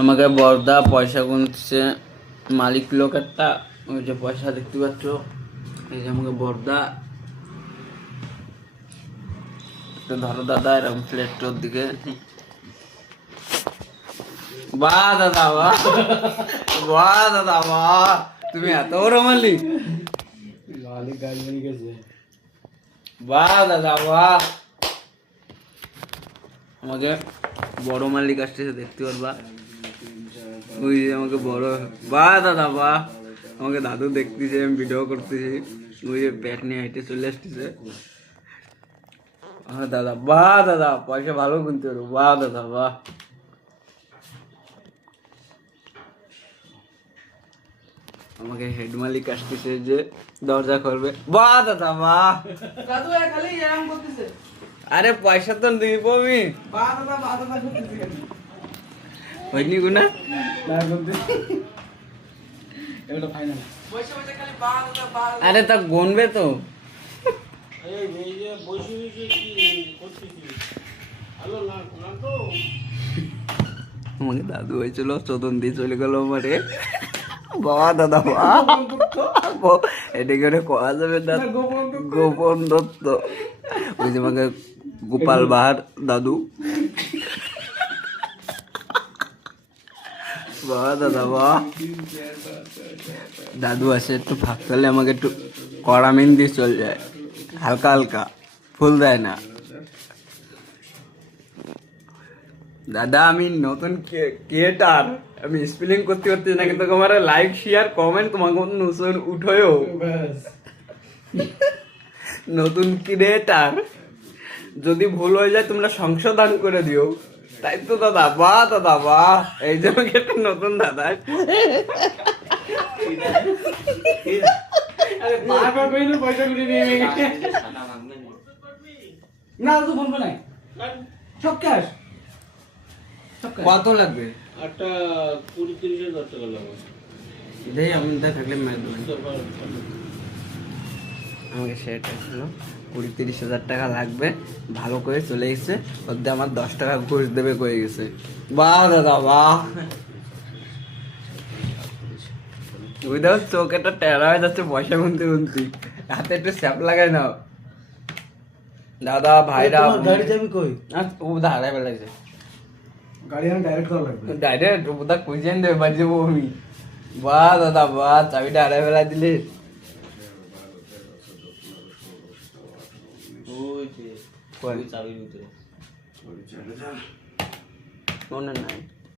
আমাকে বড়দা পয়সা গুনছে, মালিক লোক একটা, ওই যে পয়সা দেখতে পাচ্ছ, এই যে আমাকে বড়দা। একটু ধরো দাদা, এরকম প্লেটটার দিকে। বাহ দাদা বাহ, বাহ দাদা বাহ, তুমি এত বড় মালিক। মালিক গাড়ি নিয়ে গেছে। বাহ দাদা বাহ, আমাকে বড় মালিক আসতেছে, দেখতে পারবা। ওই যে আমাকে বড়, বাহ দাদা বাহ, আমাকে দাদু দেখতেছে, আমি ভিডিও করতেছি, ওই যে প্যাট নিয়ে হেঁটে চলে আসতেছে। হ্যাঁ দাদা, বাহ দাদা, পয়সা ভালো গুনতে পারো, বাহ দাদা বাহ। আমাকে হেড মালিক আসতেছে, যে দরজা করবে, বাহ দাদা বাহ। দাদু খালি এরকম করতেছে। আরে পয়সা তো দিব আমি, বাহ দাদা করতেছে। হয়নি গুনা। না বলতে এটা ফাইনাল। বসে বসে খালি বাহ দাদা। আরে তা গুনবে তো। এই যে বসে বসে কি করতেছিস? হ্যালো না না তো। আমাকে দাদু হয়েছিল, চোদন দিয়ে চলে গেল আমারে। বাবা দাদা বাহ, এটা করে করা যাবে না, গোপন দত্ত। ওই যে আমাকে গোপাল বাহার দাদু। বাবা দাদা বাহ, দাদু আসে একটু ফাঁক পেলে আমাকে একটু কড়া মিন দিয়ে চলে যায়, হালকা হালকা, ফুল দেয় না। দাদা আমি নতুন ক্রিয়েটার, আমি স্পেলিং করতে পারছি না, কিন্তু তোমার লাইক শেয়ার কমেন্ট তোমাকে উঠোয়ও। নতুন ক্রিয়েটার, যদি ভুল হয়ে যায় তোমরা সংশোধন করে দিও। তাই তো দাদা, বাহ দাদা বাহ, এই যে আমাকে একটা নতুন দাদা। আরে বারবার কইলো পয়সা গুলি নিয়ে গেছে। না তো বলবে না। সব ক্যাশ। কত লাগবে? একটা 20-30 হাজার টাকা লাগবে। দেই আমাদের থাকলে মেয়ে দেবেন। আমাকে সেটা হলো 20-30 হাজার টাকা লাগবে, ভালো করে চলে এসেছে, ওদের আমার 10 টাকা ঘুষ দেবে কয়ে গেছে। বাহ দাদা বাহ। ওই দেখো চোখ একটা টেরা হয়ে যাচ্ছে পয়সা গুনতে গুনতে, হাতে একটু স্যাপ লাগাই নাও। দাদা ভাইরা, গাড়ি যাবি কই? ও দা হারাই বেলাইছে, গাড়ি আমি ডাইরেক্ট করা লাগবে। ডাইরেক্ট ওটা কুইজেন দেবে, বাড়ি যাবো আমি। বাহ দাদা বাহ, চাবিটা হারাই বেলাই দিলে। ওই যে চাবির ভিতরে মনে নাই।